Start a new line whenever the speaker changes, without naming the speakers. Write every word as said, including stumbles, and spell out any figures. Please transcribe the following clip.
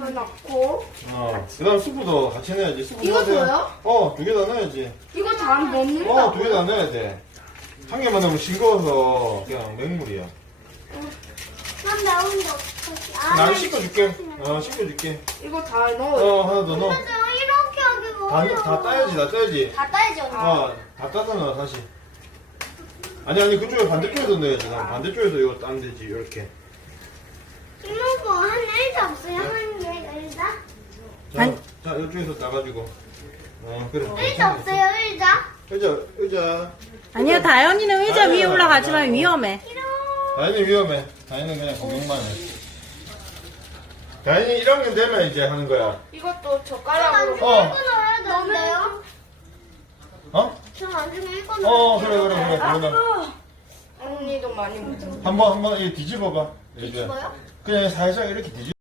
다 넣고.
어. 그 다음 수프도 같이 넣어야지. 수프
이거
넣어야 돼.
줘요?
어, 두 개 다 넣어야지.
이거 다 넣는다.
어, 두 개 다 넣어야 돼. 한 개만 넣으면 싱거워서 그냥 맹물이야.
난 나온 거 없어. 아,
난 씻어줄게. 어, 씻어줄게.
이거 다 넣어요.
어, 하나 더 넣어.
근데 이렇게 하기가
다,
어려워.
다 따야지, 다 따야지.
다 따야지, 언니.
어, 다 따서 넣어, 다시. 아니, 아니, 그쪽에 반대쪽에서 넣어야지. 난 반대쪽에서 이거 따면 되지, 이렇게.
이모부 한 일도 없어요, 한 개, 일자?
자,
아니.
자, 이쪽에서 따가지고. 어, 그래.
일자 없어요, 일자?
의자, 의자.
아니요, 다현이는 의자 위에 올라가지만 위험해.
다현이 위험해. 다현이는 그냥 구경만 해. 다현이 일 학년 되면 이제 하는 거야.
이것도 젓가락으로.
어.
이거 넣어야 되는데요?
어?
저 나중에 이거
어,
넣어야
그래, 그래, 그래. 그러면
언니도 많이 먹어.
한번, 한번, 이 뒤집어봐.
뒤집어요?
그냥 살짝 이렇게 뒤집어.